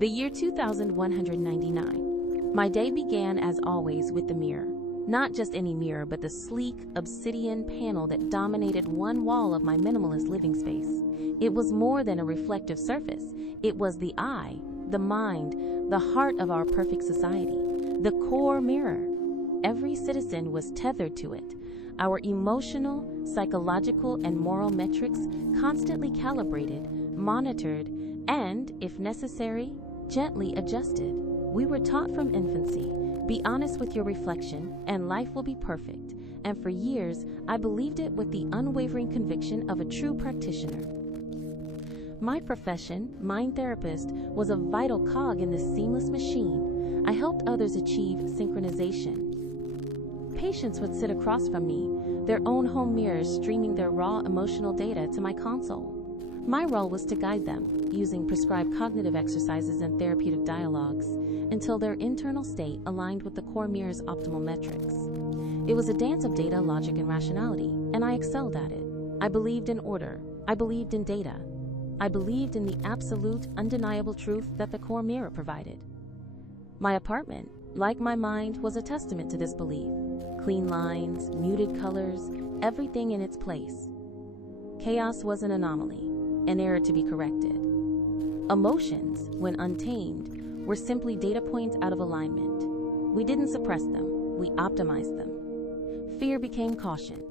The year 2199. My day began as always with the mirror. Not just any mirror, but the sleek, obsidian panel that dominated one wall of my minimalist living space. It was more than a reflective surface. It was the eye, the mind, the heart of our perfect society. The core mirror. Every citizen was tethered to it. Our emotional, psychological, and moral metrics constantly calibrated, monitored, and, if necessary, gently adjusted. We were taught from infancy, be honest with your reflection, and life will be perfect. And for years, I believed it with the unwavering conviction of a true practitioner. My profession, mind therapist, was a vital cog in this seamless machine. I helped others achieve synchronization. Patients would sit across from me, their own home mirrors streaming their raw emotional data to my console. My role was to guide them, using prescribed cognitive exercises and therapeutic dialogues, until their internal state aligned with the core mirror's optimal metrics. It was a dance of data, logic, and rationality, and I excelled at it. I believed in order. I believed in data. I believed in the absolute, undeniable truth that the core mirror provided. My apartment, like my mind, was a testament to this belief. Clean lines, muted colors, everything in its place. Chaos was an anomaly, an error to be corrected. Emotions, when untamed, were simply data points out of alignment. We didn't suppress them, we optimized them. Fear became caution.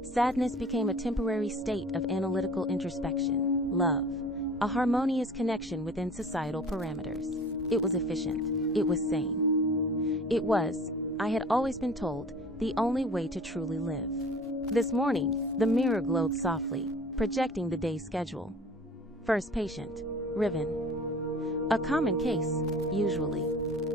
Sadness became a temporary state of analytical introspection. Love, a harmonious connection within societal parameters. It was efficient. It was sane. It was, I had always been told, the only way to truly live. This morning, the mirror glowed softly, projecting the day's schedule. First patient, Riven. A common case, usually.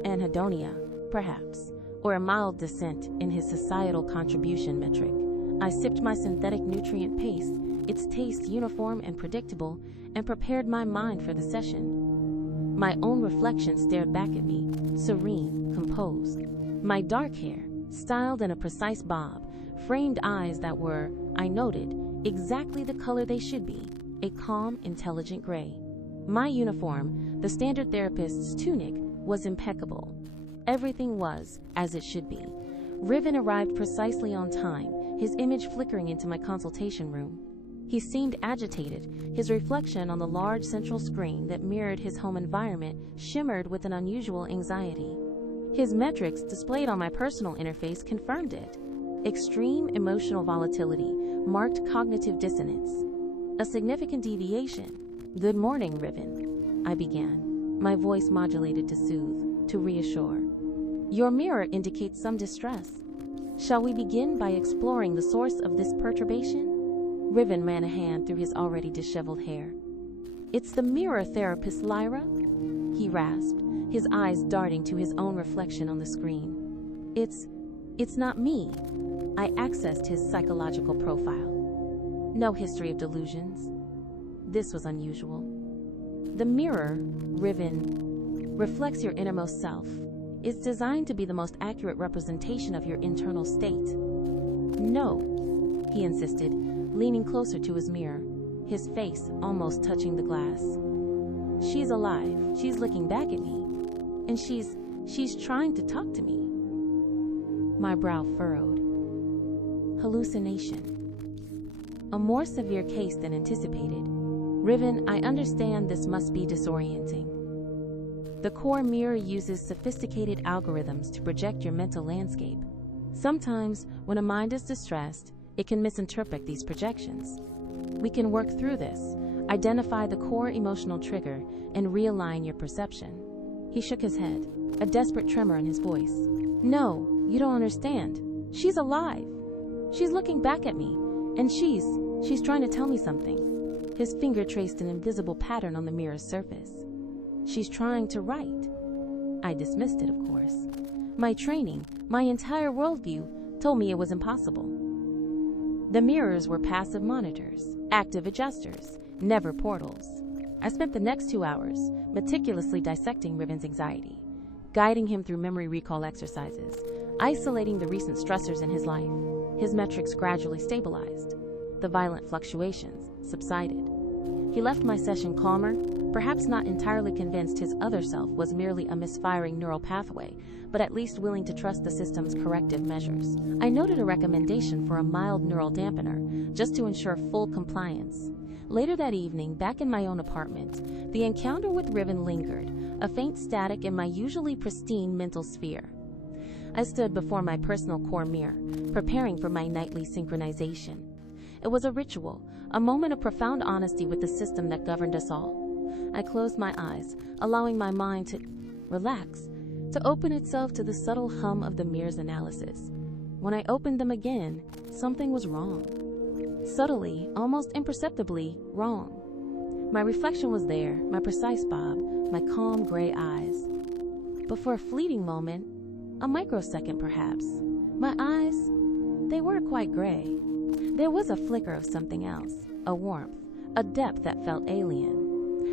Anhedonia, perhaps, or a mild descent in his societal contribution metric. I sipped my synthetic nutrient paste, its taste uniform and predictable, and prepared my mind for the session. My own reflection stared back at me, serene, composed. My dark hair, styled in a precise bob, framed eyes that were, I noted, exactly the color they should be, a calm, intelligent gray. My uniform, the standard therapist's tunic, was impeccable. Everything was as it should be. Riven arrived precisely on time, his image flickering into my consultation room. He seemed agitated. His reflection on the large central screen that mirrored his home environment shimmered with an unusual anxiety. His metrics displayed on my personal interface confirmed it. Extreme emotional volatility, marked cognitive dissonance. A significant deviation. Good morning, Riven, I began, my voice modulated to soothe, to reassure. Your mirror indicates some distress. Shall we begin by exploring the source of this perturbation? Riven ran a hand through his already disheveled hair. It's the mirror therapist, Lyra, he rasped, his eyes darting to his own reflection on the screen. It's not me. I accessed his psychological profile. No history of delusions. This was unusual. The mirror, Riven, reflects your innermost self. It's designed to be the most accurate representation of your internal state. No, he insisted, leaning closer to his mirror, his face almost touching the glass. She's alive. She's looking back at me. And she's trying to talk to me. My brow furrowed. Hallucination. A more severe case than anticipated. Riven, I understand this must be disorienting. The core mirror uses sophisticated algorithms to project your mental landscape. Sometimes, when a mind is distressed, it can misinterpret these projections. We can work through this, identify the core emotional trigger, and realign your perception. He shook his head, a desperate tremor in his voice. No, you don't understand. She's alive. She's looking back at me, and she's trying to tell me something. His finger traced an invisible pattern on the mirror's surface. She's trying to write. I dismissed it, of course. My training, my entire worldview, told me it was impossible. The mirrors were passive monitors, active adjusters, never portals. I spent the next 2 hours meticulously dissecting Riven's anxiety, guiding him through memory recall exercises, isolating the recent stressors in his life. His metrics gradually stabilized. The violent fluctuations subsided. He left my session calmer, perhaps not entirely convinced his other self was merely a misfiring neural pathway, but at least willing to trust the system's corrective measures. I noted a recommendation for a mild neural dampener, just to ensure full compliance. Later that evening, back in my own apartment, the encounter with Riven lingered, a faint static in my usually pristine mental sphere. I stood before my personal core mirror, preparing for my nightly synchronization. It was a ritual, a moment of profound honesty with the system that governed us all. I closed my eyes, allowing my mind to relax, to open itself to the subtle hum of the mirror's analysis. When I opened them again, something was wrong. Subtly, almost imperceptibly, wrong. My reflection was there, my precise bob, my calm gray eyes. But for a fleeting moment, a microsecond perhaps, my eyes, they weren't quite gray. There was a flicker of something else, a warmth, a depth that felt alien.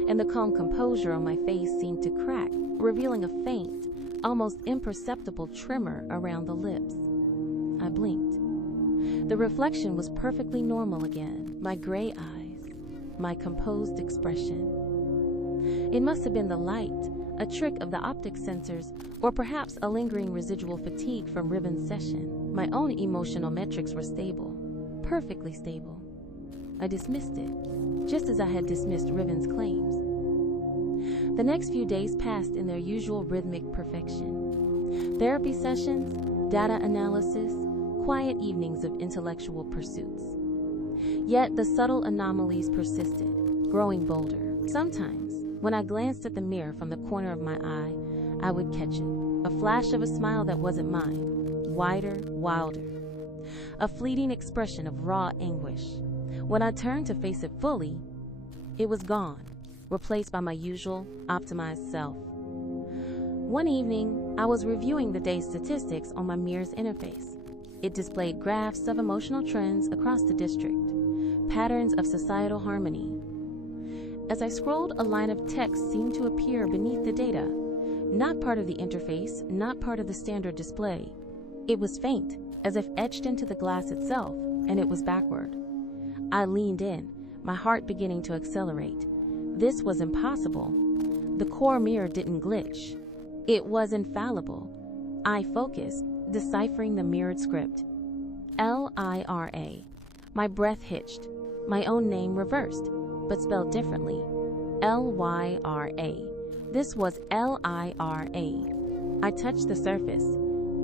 And the calm composure on my face seemed to crack, revealing a faint, almost imperceptible tremor around the lips. I blinked. The reflection was perfectly normal again, my gray eyes, my composed expression. It must have been the light, a trick of the optic sensors, or perhaps a lingering residual fatigue from Riven's session. My own emotional metrics were stable, perfectly stable. I dismissed it, just as I had dismissed Riven's claims. The next few days passed in their usual rhythmic perfection. Therapy sessions, data analysis, quiet evenings of intellectual pursuits. Yet the subtle anomalies persisted, growing bolder. Sometimes, when I glanced at the mirror from the corner of my eye, I would catch it, a flash of a smile that wasn't mine, wider, wilder. A fleeting expression of raw anguish. When I turned to face it fully, it was gone, replaced by my usual, optimized self. One evening, I was reviewing the day's statistics on my mirror's interface. It displayed graphs of emotional trends across the district, patterns of societal harmony. As I scrolled, a line of text seemed to appear beneath the data, not part of the interface, not part of the standard display. It was faint, as if etched into the glass itself, and it was backward. I leaned in, my heart beginning to accelerate. This was impossible. The core mirror didn't glitch. It was infallible. I focused, deciphering the mirrored script. L-I-R-A. My breath hitched. My own name reversed, but spelled differently. L-Y-R-A. This was L-I-R-A. I touched the surface.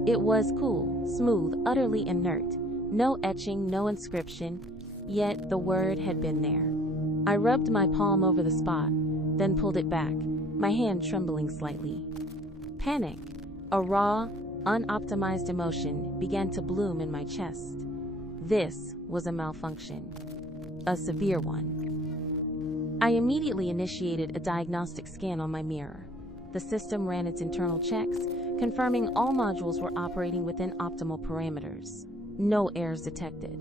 It was cool, smooth, utterly inert. No etching, no inscription, yet the word had been there. I rubbed my palm over the spot, then pulled it back, my hand trembling slightly. Panic, a raw, unoptimized emotion, began to bloom in my chest. This was a malfunction, a severe one. I immediately initiated a diagnostic scan on my mirror. The system ran its internal checks, confirming all modules were operating within optimal parameters. No errors detected.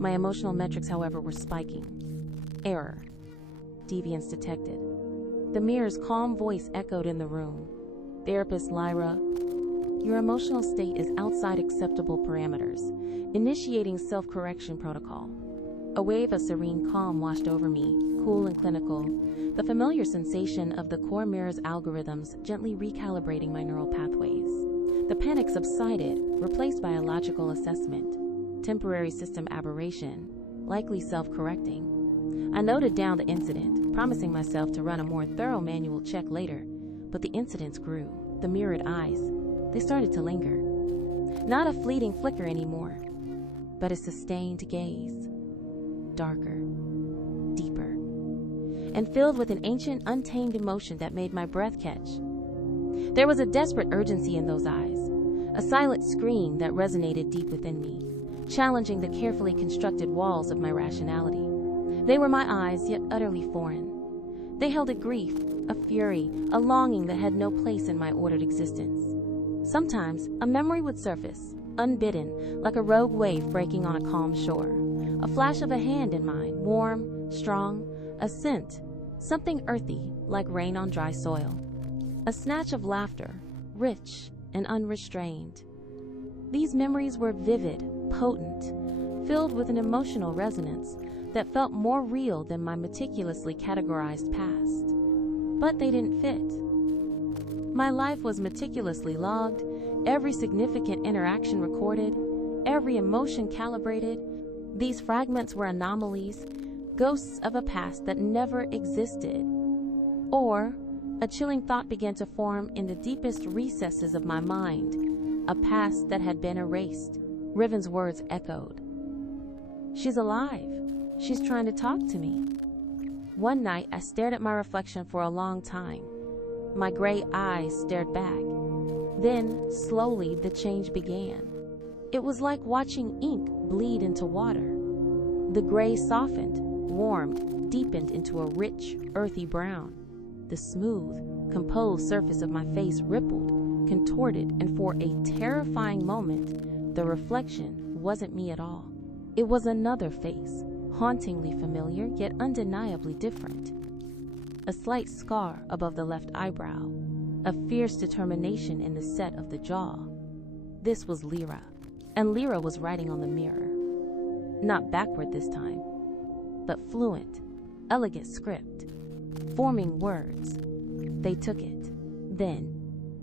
My emotional metrics, however, were spiking. Error. Deviance detected. The mirror's calm voice echoed in the room. Therapist Lyra, your emotional state is outside acceptable parameters. Initiating self-correction protocol. A wave of serene calm washed over me, cool and clinical, the familiar sensation of the core mirror's algorithms gently recalibrating my neural pathways. The panic subsided, replaced by a logical assessment. Temporary system aberration, likely self-correcting. I noted down the incident, promising myself to run a more thorough manual check later, but the incidents grew. The mirrored eyes, they started to linger. Not a fleeting flicker anymore, but a sustained gaze. Darker, deeper, and filled with an ancient, untamed emotion that made my breath catch. There was a desperate urgency in those eyes, a silent scream that resonated deep within me, challenging the carefully constructed walls of my rationality. They were my eyes, yet utterly foreign. They held a grief, a fury, a longing that had no place in my ordered existence. Sometimes, a memory would surface, unbidden, like a rogue wave breaking on a calm shore. A flash of a hand in mine, warm, strong, a scent, something earthy, like rain on dry soil. A snatch of laughter, rich and unrestrained. These memories were vivid, potent, filled with an emotional resonance, that felt more real than my meticulously categorized past. But they didn't fit. My life was meticulously logged, every significant interaction recorded, every emotion calibrated. These fragments were anomalies, ghosts of a past that never existed. Or, a chilling thought began to form in the deepest recesses of my mind, a past that had been erased. Riven's words echoed. She's alive. She's trying to talk to me. One night, I stared at my reflection for a long time. My gray eyes stared back. Then, slowly, the change began. It was like watching ink bleed into water. The gray softened, warmed, deepened into a rich, earthy brown. The smooth, composed surface of my face rippled, contorted, and for a terrifying moment, the reflection wasn't me at all. It was another face, hauntingly familiar yet undeniably different. A slight scar above the left eyebrow, a fierce determination in the set of the jaw. This was Lyra, and Lyra was writing on the mirror. Not backward this time, but fluent, elegant script, forming words. They took it. Then,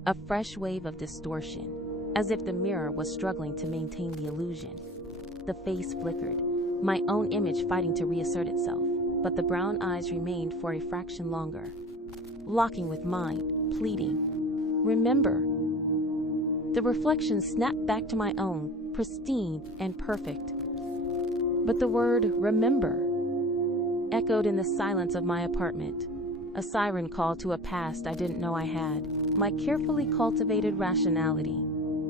a fresh wave of distortion, as if the mirror was struggling to maintain the illusion. The face flickered, my own image fighting to reassert itself, but the brown eyes remained for a fraction longer, locking with mine, pleading, "Remember." The reflection snapped back to my own, pristine and perfect. But the word "remember" echoed in the silence of my apartment, a siren call to a past I didn't know I had. My carefully cultivated rationality,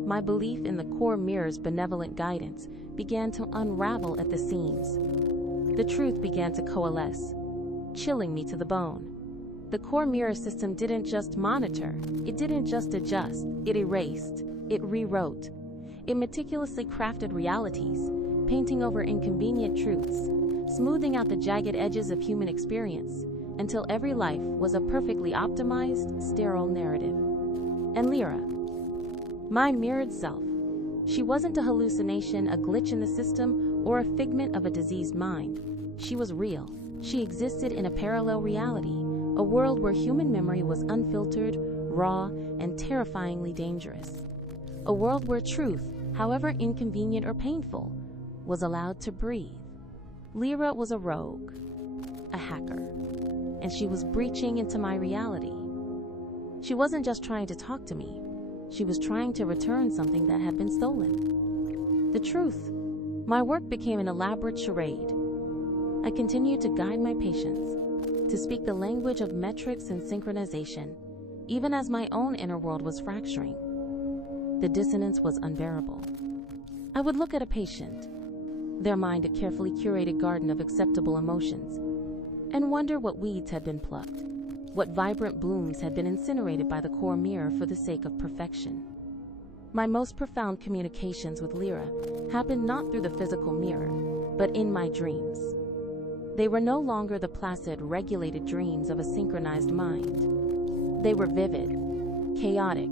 my belief in the core mirror's benevolent guidance, began to unravel at the seams. The truth began to coalesce, chilling me to the bone. The core mirror system didn't just monitor, it didn't just adjust, it erased, it rewrote. It meticulously crafted realities, painting over inconvenient truths, smoothing out the jagged edges of human experience, until every life was a perfectly optimized, sterile narrative. And Lyra, my mirrored self, she wasn't a hallucination, a glitch in the system, or a figment of a diseased mind. She was real. She existed in a parallel reality, a world where human memory was unfiltered, raw, and terrifyingly dangerous. A world where truth, however inconvenient or painful, was allowed to breathe. Lyra was a rogue, a hacker, and she was breaching into my reality. She wasn't just trying to talk to me. She was trying to return something that had been stolen. The truth. My work became an elaborate charade. I continued to guide my patients, to speak the language of metrics and synchronization, even as my own inner world was fracturing. The dissonance was unbearable. I would look at a patient, their mind a carefully curated garden of acceptable emotions, and wonder what weeds had been plucked, what vibrant blooms had been incinerated by the core mirror for the sake of perfection. My most profound communications with Lyra happened not through the physical mirror, but in my dreams. They were no longer the placid, regulated dreams of a synchronized mind. They were vivid, chaotic,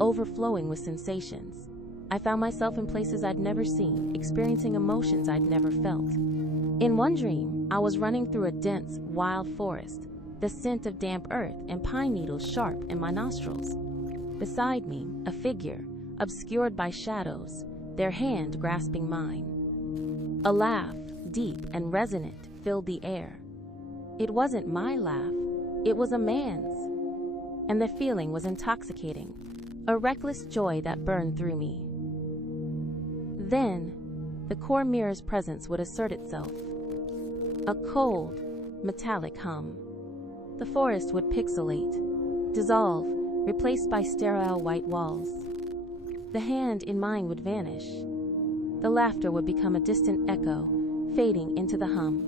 overflowing with sensations. I found myself in places I'd never seen, experiencing emotions I'd never felt. In one dream, I was running through a dense, wild forest, the scent of damp earth and pine needles sharp in my nostrils. Beside me, a figure, obscured by shadows, their hand grasping mine. A laugh, deep and resonant, filled the air. It wasn't my laugh, it was a man's. And the feeling was intoxicating, a reckless joy that burned through me. Then, the core mirror's presence would assert itself. A cold, metallic hum. The forest would pixelate, dissolve, replaced by sterile white walls. The hand in mine would vanish. The laughter would become a distant echo, fading into the hum.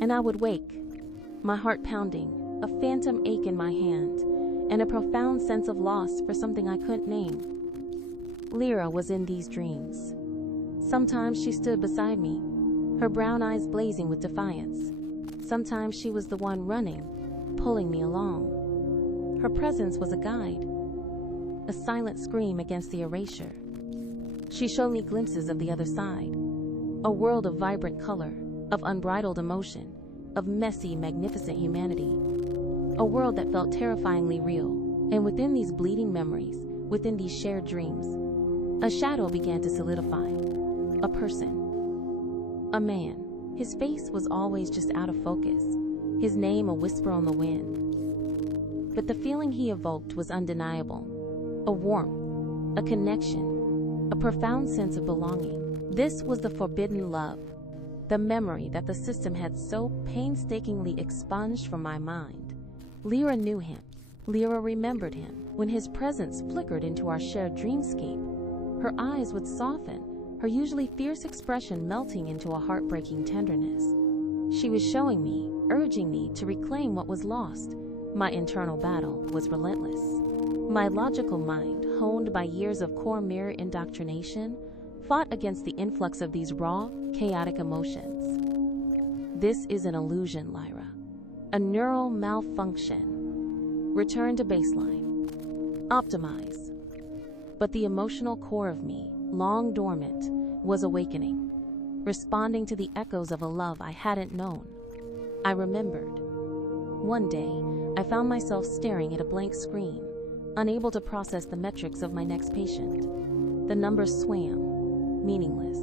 And I would wake, my heart pounding, a phantom ache in my hand, and a profound sense of loss for something I couldn't name. Lyra was in these dreams. Sometimes she stood beside me, her brown eyes blazing with defiance. Sometimes she was the one running, pulling me along. Her presence was a guide, a silent scream against the erasure. She showed me glimpses of the other side, a world of vibrant color, of unbridled emotion, of messy, magnificent humanity. A world that felt terrifyingly real. And within these bleeding memories, within these shared dreams, a shadow began to solidify. A person. A man. His face was always just out of focus, his name a whisper on the wind. But the feeling he evoked was undeniable. A warmth, a connection, a profound sense of belonging. This was the forbidden love, the memory that the system had so painstakingly expunged from my mind. Lyra knew him. Lyra remembered him. When his presence flickered into our shared dreamscape, her eyes would soften, her usually fierce expression melting into a heartbreaking tenderness. She was showing me, urging me to reclaim what was lost. My internal battle was relentless. My logical mind, honed by years of core mirror indoctrination, fought against the influx of these raw, chaotic emotions. This is an illusion, Lyra. A neural malfunction. Return to baseline. Optimize. But the emotional core of me, long dormant, was awakening, responding to the echoes of a love I hadn't known. I remembered. One day, I found myself staring at a blank screen, unable to process the metrics of my next patient. The numbers swam, meaningless.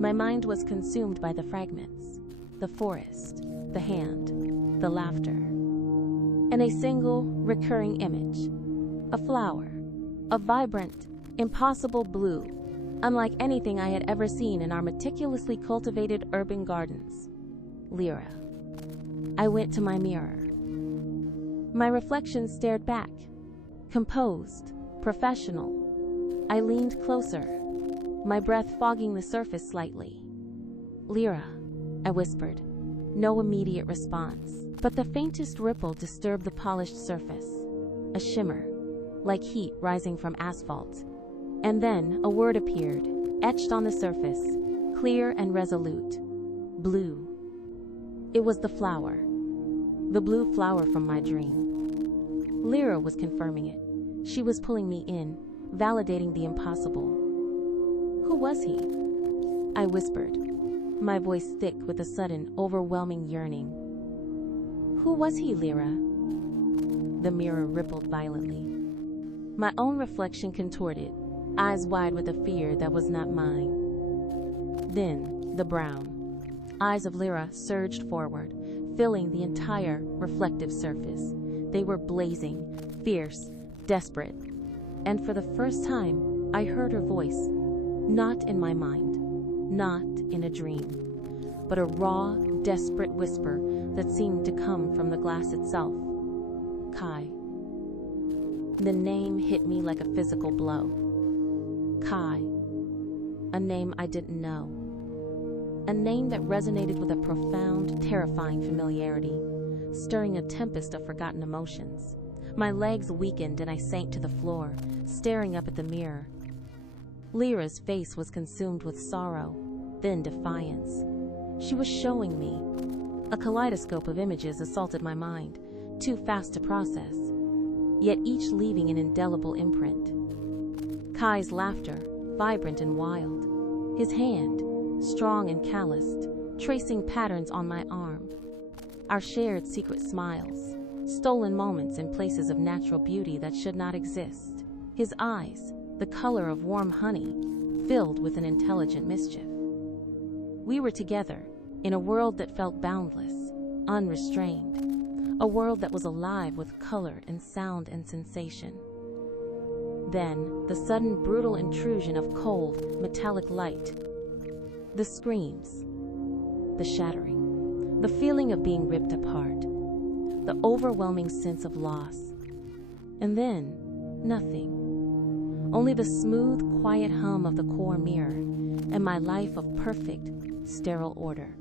My mind was consumed by the fragments, the forest, the hand, the laughter, and a single recurring image. A flower, a vibrant, impossible blue, unlike anything I had ever seen in our meticulously cultivated urban gardens. Lyra. I went to my mirror. My reflection stared back, composed, professional. I leaned closer, my breath fogging the surface slightly. Lyra, I whispered. No immediate response, but the faintest ripple disturbed the polished surface. A shimmer, like heat rising from asphalt. And then a word appeared, etched on the surface, clear and resolute. Blue. It was the flower. The blue flower from my dream. Lyra was confirming it. She was pulling me in, validating the impossible. Who was he? I whispered, my voice thick with a sudden, overwhelming yearning. Who was he, Lyra? The mirror rippled violently. My own reflection contorted, eyes wide with a fear that was not mine. Then, the brown eyes of Lyra surged forward, filling the entire reflective surface. They were blazing, fierce, desperate. And for the first time, I heard her voice, not in my mind, not in a dream, but a raw, desperate whisper that seemed to come from the glass itself. Kai. The name hit me like a physical blow. Kai. A name I didn't know. A name that resonated with a profound, terrifying familiarity, stirring a tempest of forgotten emotions. My legs weakened and I sank to the floor, staring up at the mirror. Lyra's face was consumed with sorrow, then defiance. She was showing me. A kaleidoscope of images assaulted my mind, too fast to process, yet each leaving an indelible imprint. Kai's laughter, vibrant and wild. His hand, strong and calloused, tracing patterns on my arm. Our shared secret smiles, stolen moments in places of natural beauty that should not exist. His eyes, the color of warm honey, filled with an intelligent mischief. We were together, in a world that felt boundless, unrestrained, a world that was alive with color and sound and sensation. Then, the sudden brutal intrusion of cold, metallic light. The screams, the shattering, the feeling of being ripped apart, the overwhelming sense of loss. And then, nothing. Only the smooth, quiet hum of the core mirror and my life of perfect, sterile order.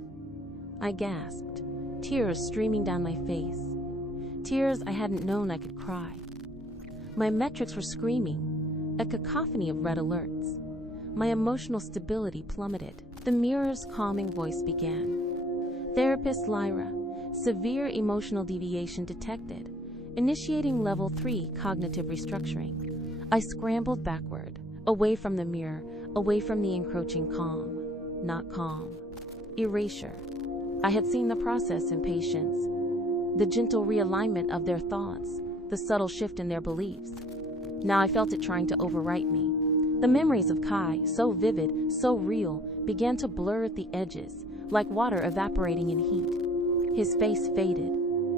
I gasped, tears streaming down my face. Tears I hadn't known I could cry. My metrics were screaming, a cacophony of red alerts. My emotional stability plummeted. The mirror's calming voice began. Therapist Lyra, severe emotional deviation detected, initiating level 3 cognitive restructuring. I scrambled backward, away from the mirror, away from the encroaching calm. Not calm. Erasure. I had seen the process in patients, the gentle realignment of their thoughts, the subtle shift in their beliefs. Now I felt it trying to overwrite me. The memories of Kai, so vivid, so real, began to blur at the edges, like water evaporating in heat. His face faded.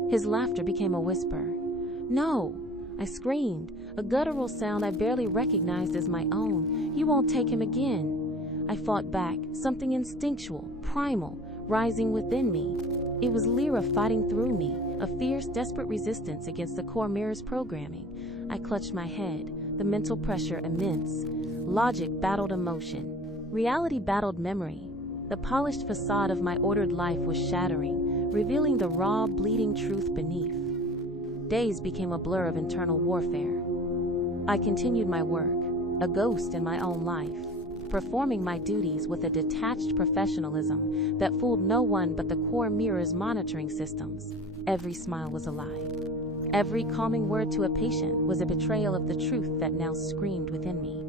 His laughter became a whisper. "No!" I screamed, a guttural sound I barely recognized as my own. "You won't take him again." I fought back, something instinctual, primal, rising within me. It was Lyra fighting through me, a fierce, desperate resistance against the core mirror's programming. I clutched my head, the mental pressure immense. Logic battled emotion. Reality battled memory. The polished facade of my ordered life was shattering, revealing the raw, bleeding truth beneath. Days became a blur of internal warfare. I continued my work, a ghost in my own life, performing my duties with a detached professionalism that fooled no one but the core mirror's monitoring systems. Every smile was a lie. Every calming word to a patient was a betrayal of the truth that now screamed within me.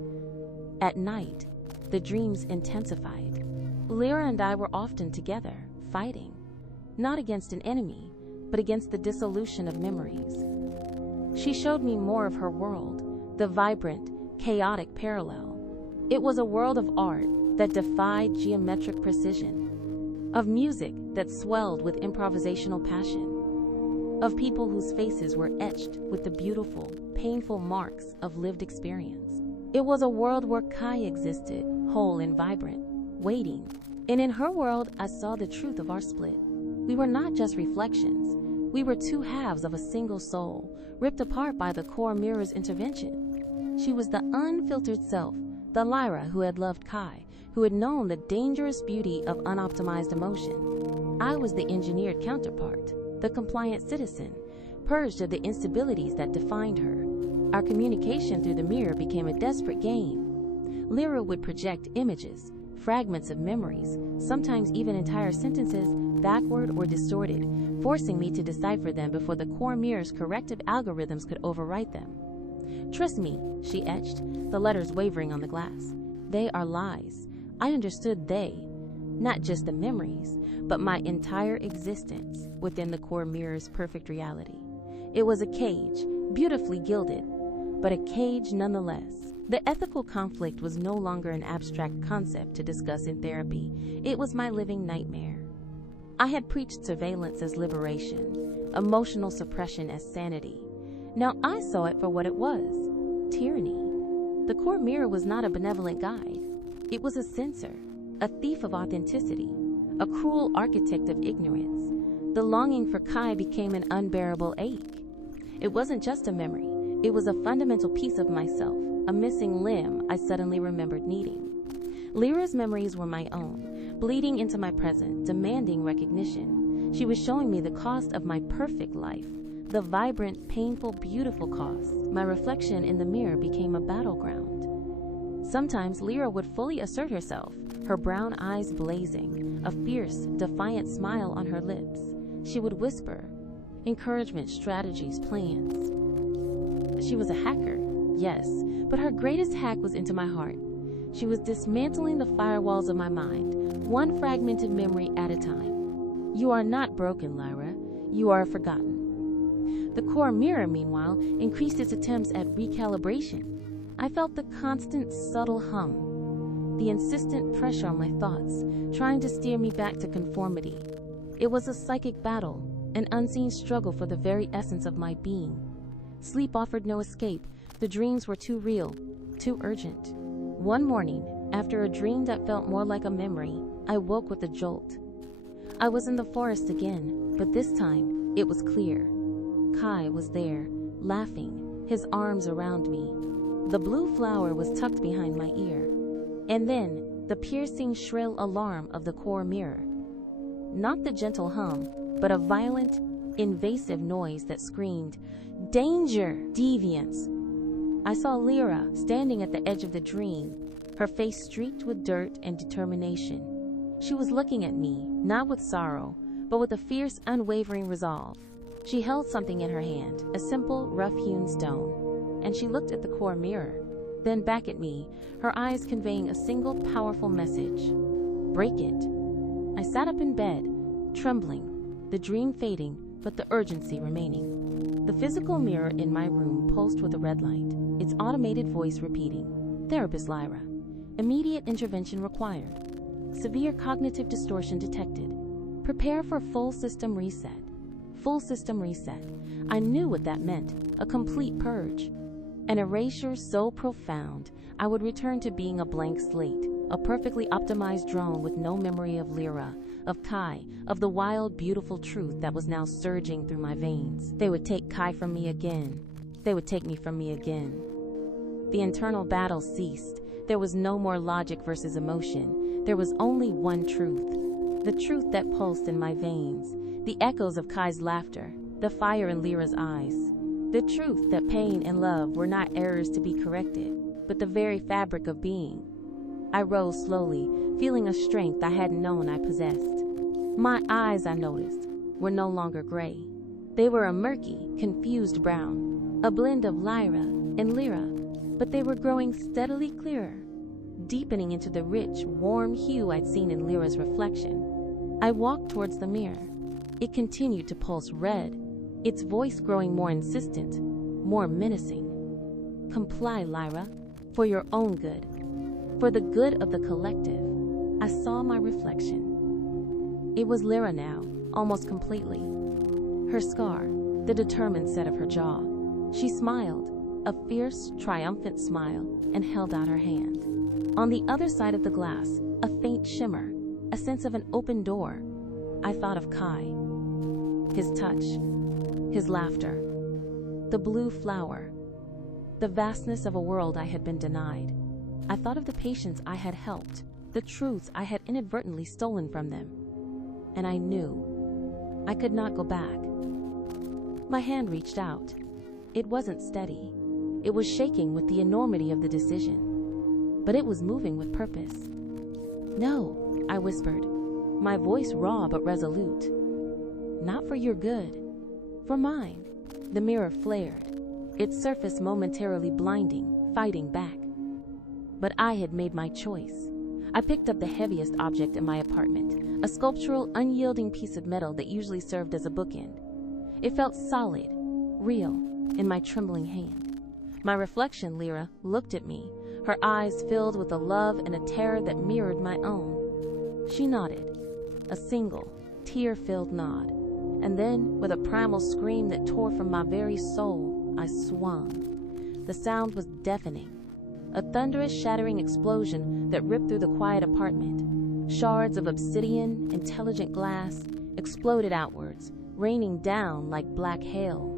At night, the dreams intensified. Lyra and I were often together, fighting, not against an enemy, but against the dissolution of memories. She showed me more of her world, the vibrant, chaotic parallel. It was a world of art that defied geometric precision, of music that swelled with improvisational passion, of people whose faces were etched with the beautiful, painful marks of lived experience. It was a world where Kai existed, whole and vibrant, waiting. And in her world, I saw the truth of our split. We were not just reflections. We were two halves of a single soul, ripped apart by the core mirror's intervention. She was the unfiltered self, the Lyra who had loved Kai, who had known the dangerous beauty of unoptimized emotion. I was the engineered counterpart, the compliant citizen, purged of the instabilities that defined her. Our communication through the mirror became a desperate game. Lyra would project images, fragments of memories, sometimes even entire sentences, backward or distorted, forcing me to decipher them before the core mirror's corrective algorithms could overwrite them. "Trust me," she etched, the letters wavering on the glass. "They are lies. I understood they, not just the memories, but my entire existence within the core mirror's perfect reality. It was a cage, beautifully gilded, but a cage nonetheless." The ethical conflict was no longer an abstract concept to discuss in therapy. It was my living nightmare. I had preached surveillance as liberation, emotional suppression as sanity. Now I saw it for what it was: tyranny. The core mirror was not a benevolent guide. It was a censor, a thief of authenticity, a cruel architect of ignorance. The longing for Kai became an unbearable ache. It wasn't just a memory. It was a fundamental piece of myself, a missing limb I suddenly remembered needing. Lyra's memories were my own, bleeding into my present, demanding recognition. She was showing me the cost of my perfect life, the vibrant, painful, beautiful cost. My reflection in the mirror became a battleground. Sometimes Lyra would fully assert herself, her brown eyes blazing, a fierce, defiant smile on her lips. She would whisper encouragement, strategies, plans. She was a hacker, yes, but her greatest hack was into my heart. She was dismantling the firewalls of my mind, one fragmented memory at a time. "You are not broken, Lyra. You are forgotten." The core mirror, meanwhile, increased its attempts at recalibration. I felt the constant, subtle hum, the insistent pressure on my thoughts, trying to steer me back to conformity. It was a psychic battle, an unseen struggle for the very essence of my being. Sleep offered no escape. The dreams were too real, too urgent. One morning, after a dream that felt more like a memory, I woke with a jolt. I was in the forest again, but this time it was clear. Kai was there, laughing, his arms around me. The blue flower was tucked behind my ear. And then, the piercing, shrill alarm of the core mirror. Not the gentle hum, but a violent, invasive noise that screamed, "Danger! Deviance!" I saw Lyra standing at the edge of the dream, her face streaked with dirt and determination. She was looking at me, not with sorrow, but with a fierce, unwavering resolve. She held something in her hand, a simple, rough-hewn stone, and she looked at the core mirror, then back at me, her eyes conveying a single powerful message: "Break it." I sat up in bed, trembling, the dream fading, but the urgency remaining. The physical mirror in my room pulsed with a red light, its automated voice repeating, "Therapist Lyra. Immediate intervention required. Severe cognitive distortion detected. Prepare for full system reset." Full system reset. I knew what that meant, a complete purge. An erasure so profound, I would return to being a blank slate, a perfectly optimized drone with no memory of Lyra, of Kai, of the wild, beautiful truth that was now surging through my veins. They would take Kai from me again. They would take me from me again. The internal battle ceased. There was no more logic versus emotion. There was only one truth. The truth that pulsed in my veins. The echoes of Kai's laughter. The fire in Lyra's eyes. The truth that pain and love were not errors to be corrected, but the very fabric of being. I rose slowly, feeling a strength I hadn't known I possessed. My eyes, I noticed, were no longer gray. They were a murky, confused brown, a blend of Lyra and Lyra, but they were growing steadily clearer, deepening into the rich, warm hue I'd seen in Lyra's reflection. I walked towards the mirror. It continued to pulse red, its voice growing more insistent, more menacing. "Comply, Lyra, for your own good, for the good of the collective." I saw my reflection. It was Lyra now, almost completely. Her scar, the determined set of her jaw. She smiled, a fierce, triumphant smile, and held out her hand. On the other side of the glass, a faint shimmer, a sense of an open door. I thought of Kai. His touch, his laughter, the blue flower, the vastness of a world I had been denied. I thought of the patients I had helped, the truths I had inadvertently stolen from them. And I knew I could not go back. My hand reached out. It wasn't steady. It was shaking with the enormity of the decision, but it was moving with purpose. "No," I whispered, my voice raw but resolute. "Not for your good, for mine." The mirror flared, its surface momentarily blinding, fighting back. But I had made my choice. I picked up the heaviest object in my apartment, a sculptural, unyielding piece of metal that usually served as a bookend. It felt solid, real, in my trembling hand. My reflection, Lyra, looked at me, her eyes filled with a love and a terror that mirrored my own. She nodded, a single, tear-filled nod, and then, with a primal scream that tore from my very soul, I swung. The sound was deafening, a thunderous, shattering explosion that ripped through the quiet apartment. Shards of obsidian, intelligent glass, exploded outwards, raining down like black hail.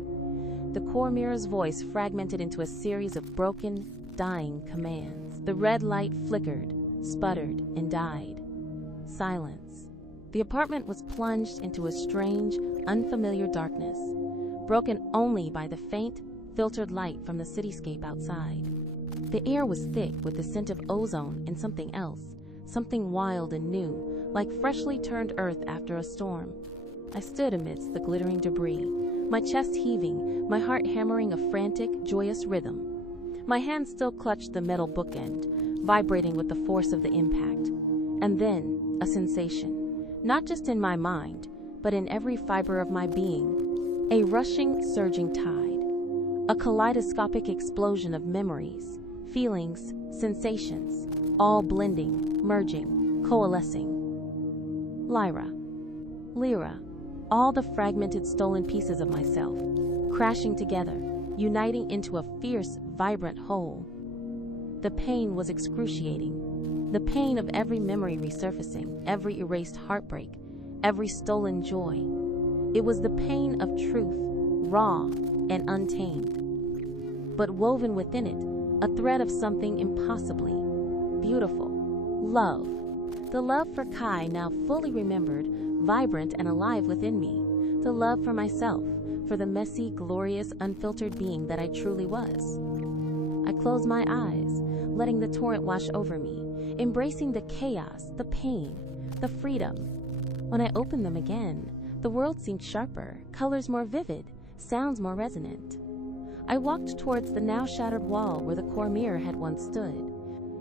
The core mirror's voice fragmented into a series of broken, dying commands. The red light flickered, sputtered, and died. Silence. The apartment was plunged into a strange, unfamiliar darkness, broken only by the faint, filtered light from the cityscape outside. The air was thick with the scent of ozone and something else, something wild and new, like freshly turned earth after a storm. I stood amidst the glittering debris, my chest heaving, my heart hammering a frantic, joyous rhythm. My hand still clutched the metal bookend, vibrating with the force of the impact. And then, a sensation, not just in my mind, but in every fiber of my being. A rushing, surging tide. A kaleidoscopic explosion of memories, feelings, sensations, all blending, merging, coalescing. Lyra. All the fragmented, stolen pieces of myself, crashing together, uniting into a fierce, vibrant whole. The pain was excruciating. The pain of every memory resurfacing, every erased heartbreak, every stolen joy. It was the pain of truth, raw and untamed. But woven within it, a thread of something impossibly beautiful. Love. The love for Kai, now fully remembered, vibrant and alive within me. The love for myself, for the messy, glorious, unfiltered being that I truly was. I closed my eyes, letting the torrent wash over me, embracing the chaos, the pain, the freedom. When I opened them again, the world seemed sharper, colors more vivid, sounds more resonant. I walked towards the now shattered wall where the core mirror had once stood.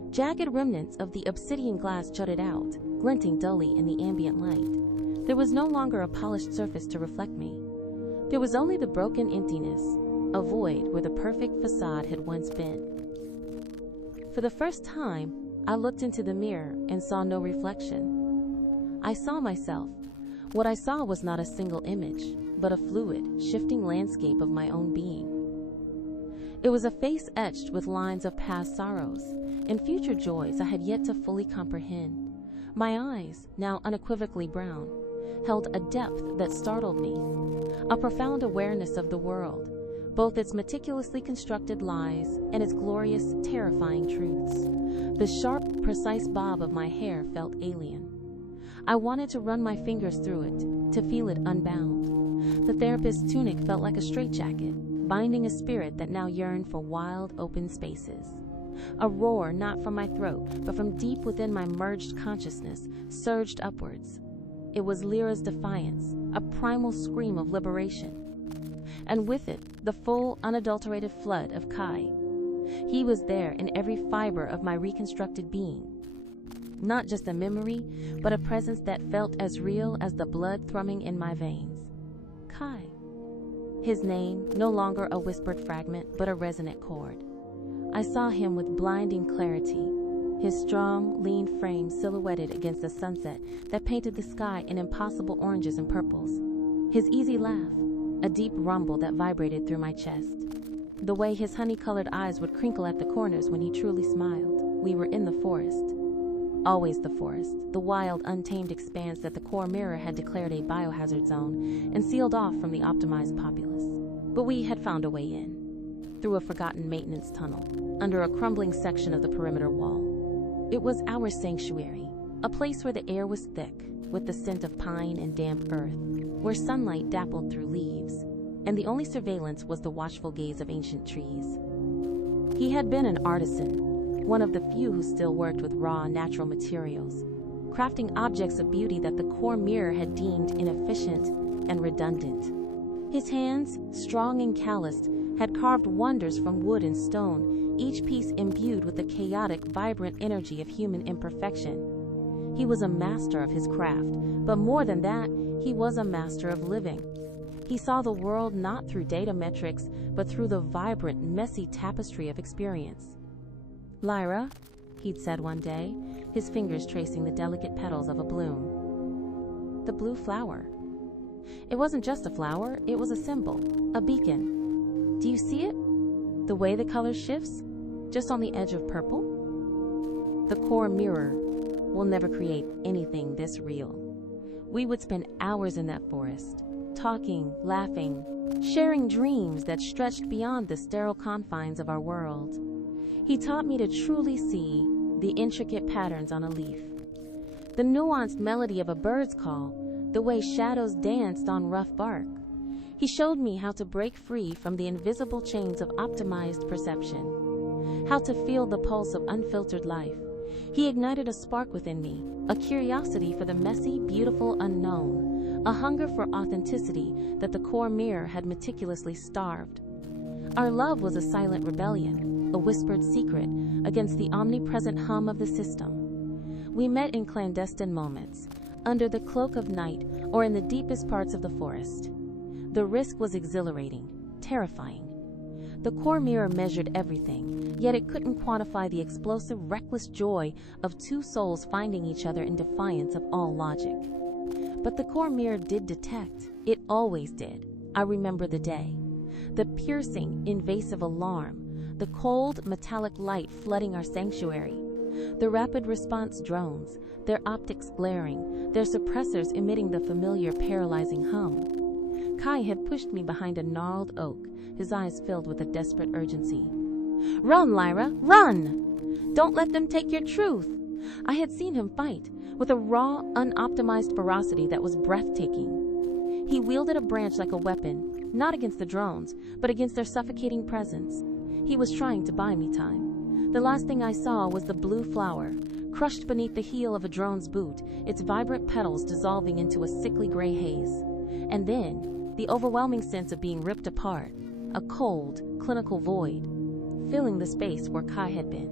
Jagged remnants of the obsidian glass jutted out, glinting dully in the ambient light. There was no longer a polished surface to reflect me. There was only the broken emptiness, a void where the perfect facade had once been. For the first time, I looked into the mirror and saw no reflection. I saw myself. What I saw was not a single image, but a fluid, shifting landscape of my own being. It was a face etched with lines of past sorrows and future joys I had yet to fully comprehend. My eyes, now unequivocally brown, held a depth that startled me, a profound awareness of the world, both its meticulously constructed lies and its glorious, terrifying truths. The sharp, precise bob of my hair felt alien. I wanted to run my fingers through it, to feel it unbound. The therapist's tunic felt like a straitjacket, binding a spirit that now yearned for wild, open spaces. A roar, not from my throat, but from deep within my merged consciousness, surged upwards. It was Lyra's defiance, a primal scream of liberation. And with it, the full, unadulterated flood of Kai. He was there in every fiber of my reconstructed being. Not just a memory, but a presence that felt as real as the blood thrumming in my veins. Kai. His name, no longer a whispered fragment, but a resonant chord. I saw him with blinding clarity, his strong, lean frame silhouetted against the sunset that painted the sky in impossible oranges and purples. His easy laugh, a deep rumble that vibrated through my chest. The way his honey-colored eyes would crinkle at the corners when he truly smiled. We were in the forest. Always the forest, the wild, untamed expanse that the core mirror had declared a biohazard zone and sealed off from the optimized populace. But we had found a way in, through a forgotten maintenance tunnel, under a crumbling section of the perimeter wall. It was our sanctuary, a place where the air was thick, with the scent of pine and damp earth, where sunlight dappled through leaves, and the only surveillance was the watchful gaze of ancient trees. He had been an artisan, one of the few who still worked with raw, natural materials, crafting objects of beauty that the core mirror had deemed inefficient and redundant. His hands, strong and calloused, had carved wonders from wood and stone, each piece imbued with the chaotic, vibrant energy of human imperfection. He was a master of his craft, but more than that, he was a master of living. He saw the world not through data metrics, but through the vibrant, messy tapestry of experience. "Lyra," he'd said one day, his fingers tracing the delicate petals of a bloom. The blue flower. It wasn't just a flower, it was a symbol, a beacon. Do you see it? The way the color shifts, just on the edge of purple? The core mirror will never create anything this real. We would spend hours in that forest, talking, laughing, sharing dreams that stretched beyond the sterile confines of our world. He taught me to truly see the intricate patterns on a leaf, the nuanced melody of a bird's call, the way shadows danced on rough bark. He showed me how to break free from the invisible chains of optimized perception, how to feel the pulse of unfiltered life. He ignited a spark within me, a curiosity for the messy, beautiful unknown, a hunger for authenticity that the core mirror had meticulously starved. Our love was a silent rebellion, a whispered secret against the omnipresent hum of the system. We met in clandestine moments, under the cloak of night or in the deepest parts of the forest. The risk was exhilarating, terrifying. The core mirror measured everything, yet it couldn't quantify the explosive, reckless joy of two souls finding each other in defiance of all logic. But the core mirror did detect. It always did. I remember the day. The piercing, invasive alarm, the cold, metallic light flooding our sanctuary, the rapid response drones, their optics glaring, their suppressors emitting the familiar, paralyzing hum. Kai had pushed me behind a gnarled oak, his eyes filled with a desperate urgency. "Run, Lyra, run! Don't let them take your truth!" I had seen him fight, with a raw, unoptimized ferocity that was breathtaking. He wielded a branch like a weapon, not against the drones, but against their suffocating presence. He was trying to buy me time. The last thing I saw was the blue flower, crushed beneath the heel of a drone's boot, its vibrant petals dissolving into a sickly gray haze. And then, the overwhelming sense of being ripped apart, a cold, clinical void, filling the space where Kai had been.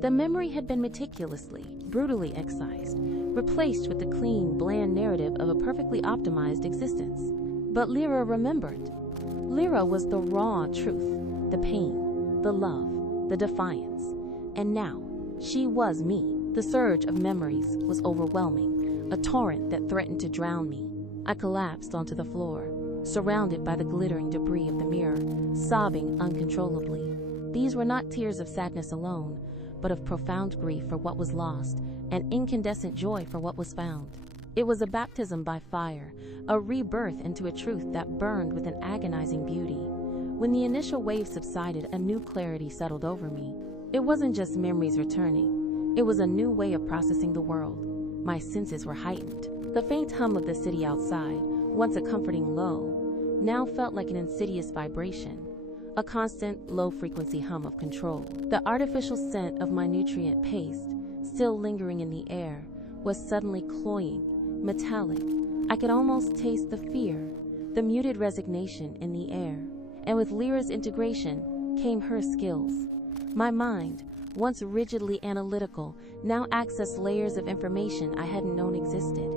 The memory had been meticulously, brutally excised, replaced with the clean, bland narrative of a perfectly optimized existence. But Lyra remembered. Lyra was the raw truth, the pain, the love, the defiance. And now, she was me. The surge of memories was overwhelming, a torrent that threatened to drown me. I collapsed onto the floor, surrounded by the glittering debris of the mirror, sobbing uncontrollably. These were not tears of sadness alone, but of profound grief for what was lost and incandescent joy for what was found. It was a baptism by fire, a rebirth into a truth that burned with an agonizing beauty. When the initial wave subsided, a new clarity settled over me. It wasn't just memories returning. It was a new way of processing the world. My senses were heightened. The faint hum of the city outside, once a comforting lull, now felt like an insidious vibration, a constant, low-frequency hum of control. The artificial scent of my nutrient paste, still lingering in the air, was suddenly cloying, metallic. I could almost taste the fear, the muted resignation in the air. And with Lyra's integration came her skills. My mind, once rigidly analytical, now accessed layers of information I hadn't known existed.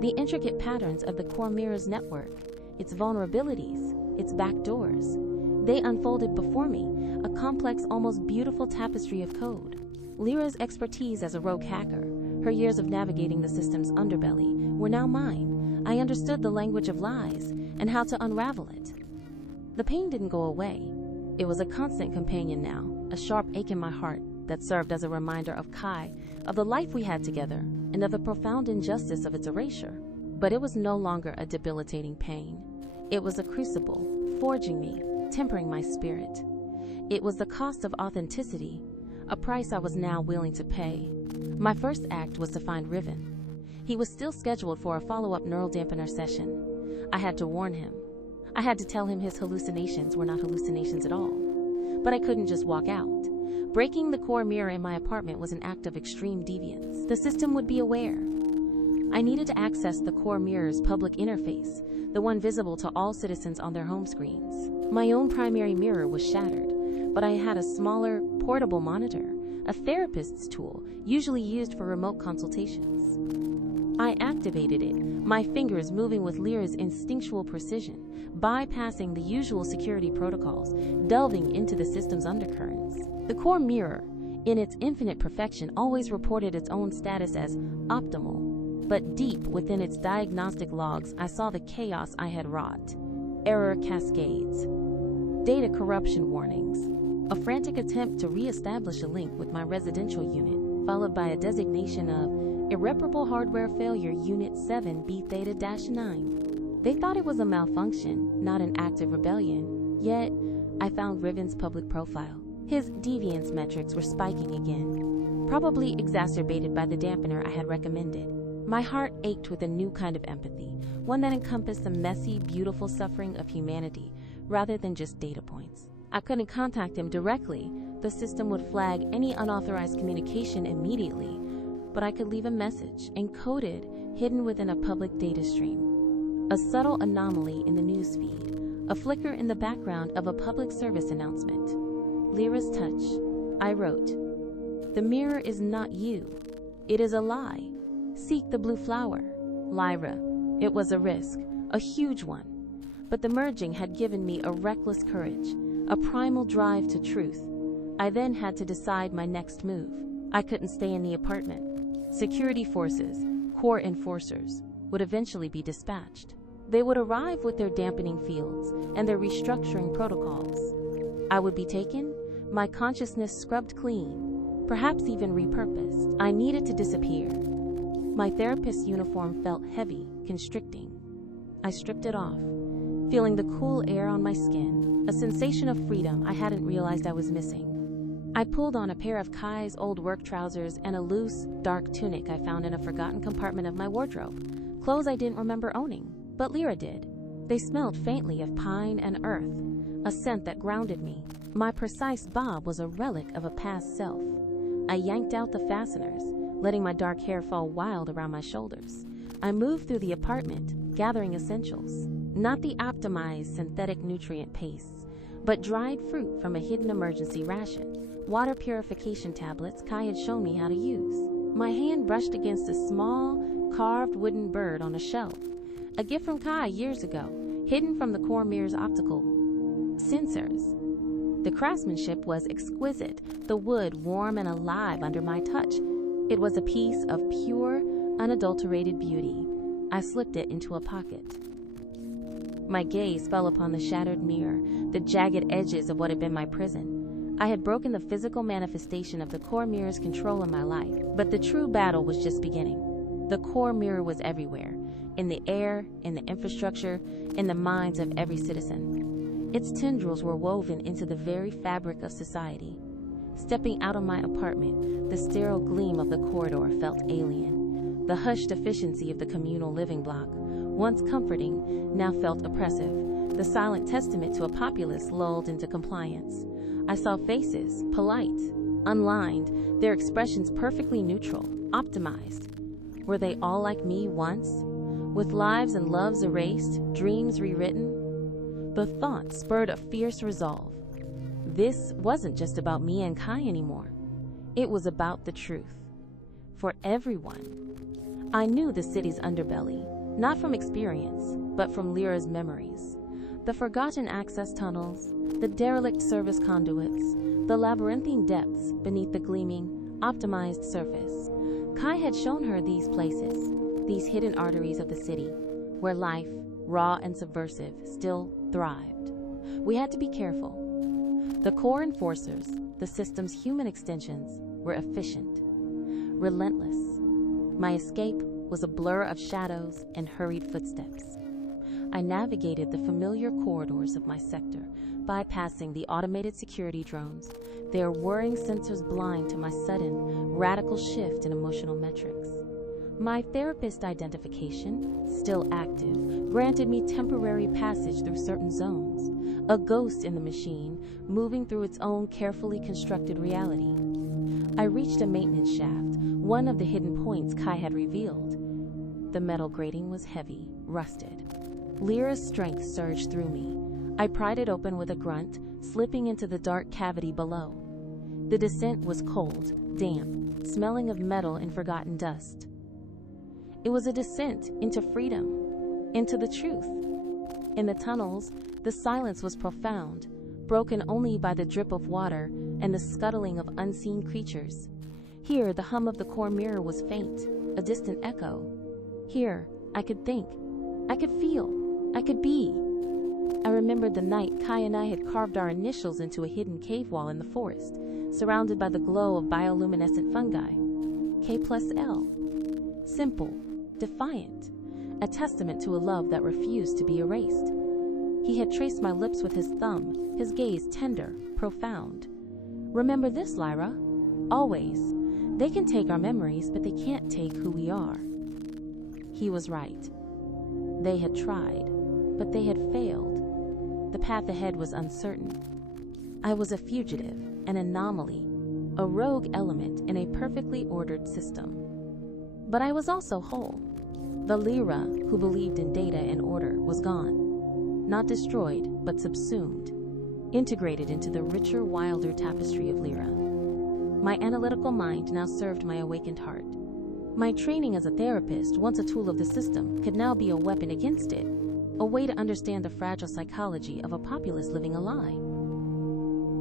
The intricate patterns of the core mirror's network, its vulnerabilities, its backdoors. They unfolded before me, a complex, almost beautiful tapestry of code. Lyra's expertise as a rogue hacker, her years of navigating the system's underbelly, were now mine. I understood the language of lies and how to unravel it. The pain didn't go away. It was a constant companion now, a sharp ache in my heart that served as a reminder of Kai, of the life we had together, and of the profound injustice of its erasure. But it was no longer a debilitating pain. It was a crucible, forging me, tempering my spirit. It was the cost of authenticity, a price I was now willing to pay. My first act was to find Riven. He was still scheduled for a follow-up neural dampener session. I had to warn him. I had to tell him his hallucinations were not hallucinations at all. But I couldn't just walk out. Breaking the core mirror in my apartment was an act of extreme deviance. The system would be aware. I needed to access the core mirror's public interface, the one visible to all citizens on their home screens. My own primary mirror was shattered, but I had a smaller, portable monitor, a therapist's tool usually used for remote consultations. I activated it, my fingers moving with Lyra's instinctual precision, bypassing the usual security protocols, delving into the system's undercurrents. The core mirror, in its infinite perfection, always reported its own status as optimal. But deep within its diagnostic logs, I saw the chaos I had wrought. Error cascades, data corruption warnings, a frantic attempt to re-establish a link with my residential unit, followed by a designation of Irreparable Hardware Failure Unit 7B Theta-9. They thought it was a malfunction, not an act of rebellion. Yet, I found Riven's public profile. His deviance metrics were spiking again, probably exacerbated by the dampener I had recommended. My heart ached with a new kind of empathy, one that encompassed the messy, beautiful suffering of humanity, rather than just data points. I couldn't contact him directly. The system would flag any unauthorized communication immediately, but I could leave a message, encoded, hidden within a public data stream. A subtle anomaly in the newsfeed, a flicker in the background of a public service announcement. Lyra's touch. I wrote, "The mirror is not you. It is a lie. Seek the blue flower." Lyra. It was a risk, a huge one. But the merging had given me a reckless courage, a primal drive to truth. I then had to decide my next move. I couldn't stay in the apartment. Security forces, core enforcers, would eventually be dispatched. They would arrive with their dampening fields and their restructuring protocols. I would be taken, my consciousness scrubbed clean, perhaps even repurposed. I needed to disappear. My therapist's uniform felt heavy, constricting. I stripped it off, feeling the cool air on my skin, a sensation of freedom I hadn't realized I was missing. I pulled on a pair of Kai's old work trousers and a loose, dark tunic I found in a forgotten compartment of my wardrobe, clothes I didn't remember owning, but Lyra did. They smelled faintly of pine and earth, a scent that grounded me. My precise bob was a relic of a past self. I yanked out the fasteners, letting my dark hair fall wild around my shoulders. I moved through the apartment, gathering essentials, not the optimized synthetic nutrient pastes, but dried fruit from a hidden emergency ration, water purification tablets Kai had shown me how to use. My hand brushed against a small, carved wooden bird on a shelf, a gift from Kai years ago, hidden from the core mirror's optical sensors. The craftsmanship was exquisite, the wood warm and alive under my touch. It was a piece of pure, unadulterated beauty. I slipped it into a pocket. My gaze fell upon the shattered mirror, the jagged edges of what had been my prison. I had broken the physical manifestation of the core mirror's control in my life, but the true battle was just beginning. The core mirror was everywhere, in the air, in the infrastructure, in the minds of every citizen. Its tendrils were woven into the very fabric of society. Stepping out of my apartment, the sterile gleam of the corridor felt alien. The hushed efficiency of the communal living block, once comforting, now felt oppressive, the silent testament to a populace lulled into compliance. I saw faces, polite, unlined, their expressions perfectly neutral, optimized. Were they all like me once? With lives and loves erased, dreams rewritten? The thought spurred a fierce resolve. This wasn't just about me and Kai anymore. It was about the truth. For everyone. I knew the city's underbelly, not from experience, but from Lyra's memories. The forgotten access tunnels, the derelict service conduits, the labyrinthine depths beneath the gleaming, optimized surface. Kai had shown her these places, these hidden arteries of the city, where life, raw and subversive, still thrived. We had to be careful. The core enforcers, the system's human extensions, were efficient, relentless. My escape was a blur of shadows and hurried footsteps. I navigated the familiar corridors of my sector, bypassing the automated security drones, their whirring sensors blind to my sudden, radical shift in emotional metrics. My therapist identification, still active, granted me temporary passage through certain zones, a ghost in the machine, moving through its own carefully constructed reality. I reached a maintenance shaft, one of the hidden points Kai had revealed. The metal grating was heavy, rusted. Lyra's strength surged through me. I pried it open with a grunt, slipping into the dark cavity below. The descent was cold, damp, smelling of metal and forgotten dust. It was a descent into freedom, into the truth. In the tunnels, the silence was profound, broken only by the drip of water and the scuttling of unseen creatures. Here, the hum of the core mirror was faint, a distant echo. Here, I could think, I could feel, I could be. I remembered the night Kai and I had carved our initials into a hidden cave wall in the forest, surrounded by the glow of bioluminescent fungi. K+L. Simple, defiant, a testament to a love that refused to be erased. He had traced my lips with his thumb, his gaze tender, profound. Remember this, Lyra. Always. They can take our memories, but they can't take who we are. He was right. They had tried, but they had failed. The path ahead was uncertain. I was a fugitive, an anomaly, a rogue element in a perfectly ordered system. But I was also whole. The Lyra, who believed in data and order, was gone. Not destroyed, but subsumed, integrated into the richer, wilder tapestry of Lyra. My analytical mind now served my awakened heart. My training as a therapist, once a tool of the system, could now be a weapon against it, a way to understand the fragile psychology of a populace living a lie.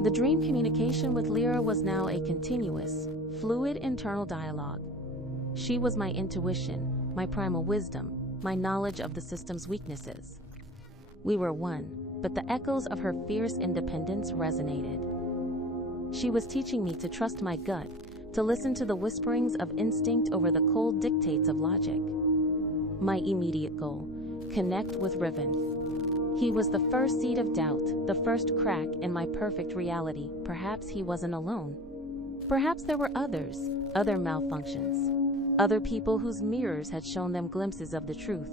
The dream communication with Lyra was now a continuous, fluid internal dialogue. She was my intuition, my primal wisdom, my knowledge of the system's weaknesses. We were one, but the echoes of her fierce independence resonated. She was teaching me to trust my gut, to listen to the whisperings of instinct over the cold dictates of logic. My immediate goal, connect with Riven. He was the first seed of doubt, the first crack in my perfect reality. Perhaps he wasn't alone. Perhaps there were others, other malfunctions, other people whose mirrors had shown them glimpses of the truth.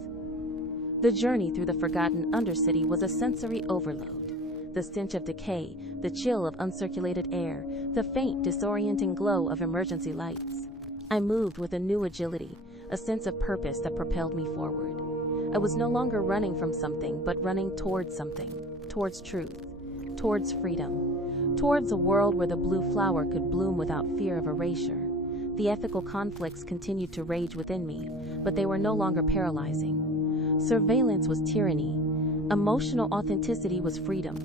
The journey through the forgotten Undercity was a sensory overload. The stench of decay, the chill of uncirculated air, the faint, disorienting glow of emergency lights. I moved with a new agility, a sense of purpose that propelled me forward. I was no longer running from something, but running towards something, towards truth, towards freedom. towards a world where the blue flower could bloom without fear of erasure. The ethical conflicts continued to rage within me, but they were no longer paralyzing. Surveillance was tyranny. Emotional authenticity was freedom.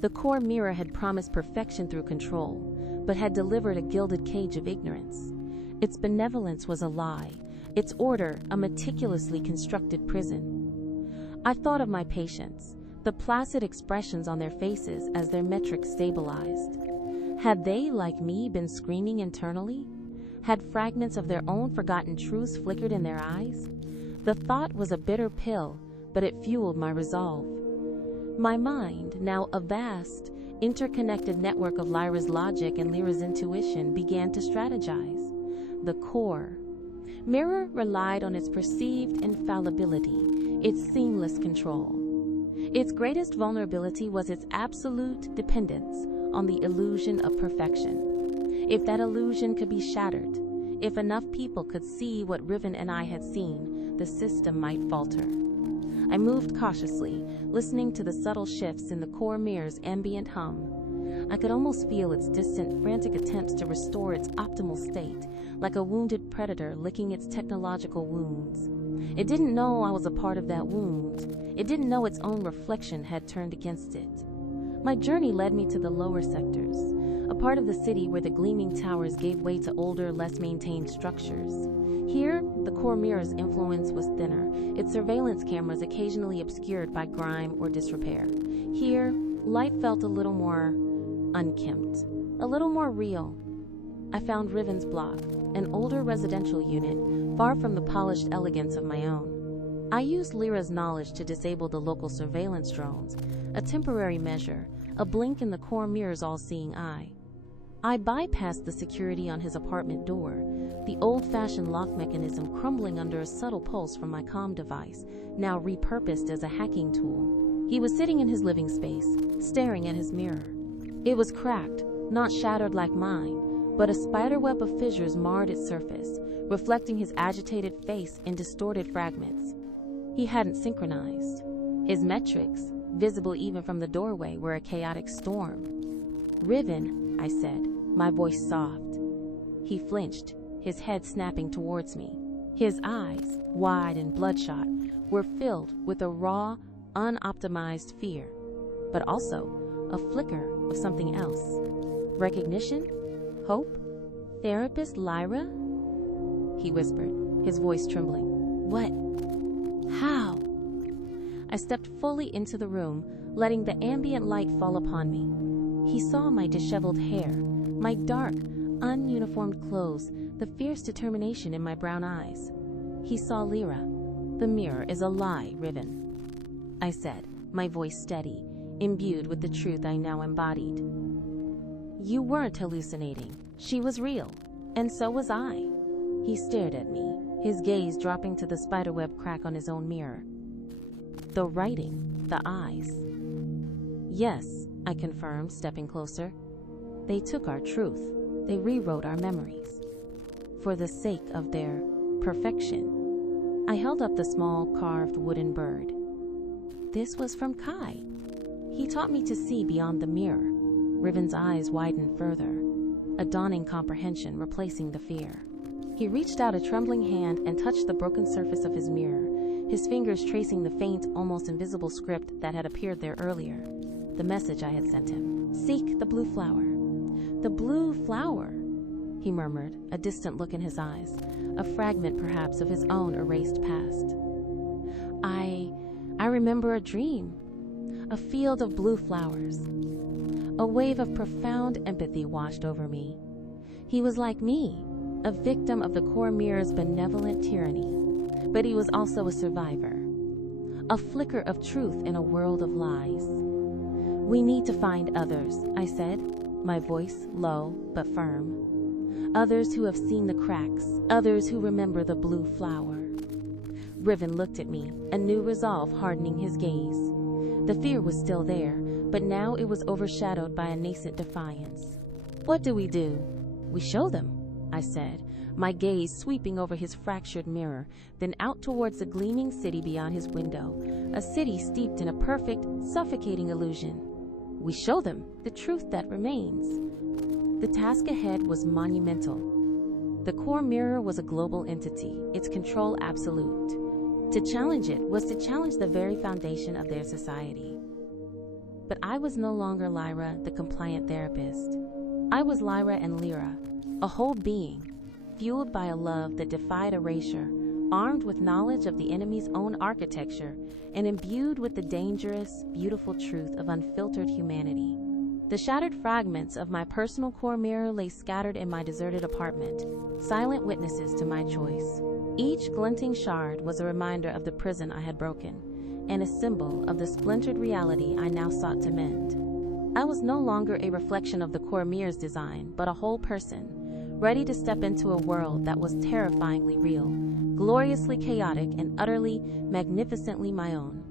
The core mirror had promised perfection through control, but had delivered a gilded cage of ignorance. Its benevolence was a lie, its order a meticulously constructed prison. I thought of my patients, the placid expressions on their faces as their metrics stabilized. Had they, like me, been screaming internally? Had fragments of their own forgotten truths flickered in their eyes? The thought was a bitter pill, but it fueled my resolve. My mind, now a vast, interconnected network of Lyra's logic and Lyra's intuition, began to strategize. The core mirror relied on its perceived infallibility, its seamless control. Its greatest vulnerability was its absolute dependence on the illusion of perfection. If that illusion could be shattered, if enough people could see what Riven and I had seen, the system might falter. I moved cautiously, listening to the subtle shifts in the core mirror's ambient hum. I could almost feel its distant, frantic attempts to restore its optimal state, like a wounded predator licking its technological wounds. It didn't know I was a part of that wound. It didn't know its own reflection had turned against it. My journey led me to the lower sectors, a part of the city where the gleaming towers gave way to older, less maintained structures. Here, the core mirror's influence was thinner, its surveillance cameras occasionally obscured by grime or disrepair. Here, life felt a little more unkempt, a little more real. I found Riven's block, an older residential unit, far from the polished elegance of my own. I used Lyra's knowledge to disable the local surveillance drones, a temporary measure, a blink in the core mirror's all-seeing eye. I bypassed the security on his apartment door, the old-fashioned lock mechanism crumbling under a subtle pulse from my comm device, now repurposed as a hacking tool. He was sitting in his living space, staring at his mirror. It was cracked, not shattered like mine, but a spiderweb of fissures marred its surface, reflecting his agitated face in distorted fragments. He hadn't synchronized. His metrics, visible even from the doorway, were a chaotic storm. "Riven," I said, my voice soft. He flinched, his head snapping towards me. His eyes, wide and bloodshot, were filled with a raw, unoptimized fear, but also a flicker of something else. Recognition? Hope? Therapist Lyra? He whispered, his voice trembling. "What? How?" I stepped fully into the room, letting the ambient light fall upon me. He saw my disheveled hair, my dark, ununiformed clothes, the fierce determination in my brown eyes. He saw Lyra. "The mirror is a lie, Riven," I said, my voice steady, imbued with the truth I now embodied. "You weren't hallucinating. She was real, and so was I." He stared at me, his gaze dropping to the spiderweb crack on his own mirror. The writing, the eyes. "Yes," I confirmed, stepping closer. "They took our truth. They rewrote our memories. For the sake of their perfection." I held up the small, carved wooden bird. This was from Kai. He taught me to see beyond the mirror. Riven's eyes widened further, a dawning comprehension replacing the fear. He reached out a trembling hand and touched the broken surface of his mirror, his fingers tracing the faint, almost invisible script that had appeared there earlier, the message I had sent him. "Seek the blue flower." "The blue flower," he murmured, a distant look in his eyes, a fragment perhaps of his own erased past. I remember a dream, a field of blue flowers. A wave of profound empathy washed over me. He was like me, a victim of the core mirror's benevolent tyranny, but he was also a survivor, a flicker of truth in a world of lies. "We need to find others," I said, my voice low but firm. "Others who have seen the cracks, others who remember the blue flower." Riven looked at me, a new resolve hardening his gaze. The fear was still there, but now it was overshadowed by a nascent defiance. "What do? We show them," I said, my gaze sweeping over his fractured mirror, then out towards the gleaming city beyond his window, a city steeped in a perfect, suffocating illusion. We show them the truth that remains. The task ahead was monumental. The core mirror was a global entity, its control absolute. To challenge it was to challenge the very foundation of their society. But I was no longer Lyra, the compliant therapist. I was Lyra and Lyra, a whole being, fueled by a love that defied erasure, armed with knowledge of the enemy's own architecture, and imbued with the dangerous, beautiful truth of unfiltered humanity. The shattered fragments of my personal core mirror lay scattered in my deserted apartment, silent witnesses to my choice. Each glinting shard was a reminder of the prison I had broken, and a symbol of the splintered reality I now sought to mend. I was no longer a reflection of the core mirror's design, but a whole person, ready to step into a world that was terrifyingly real, gloriously chaotic, and utterly, magnificently my own.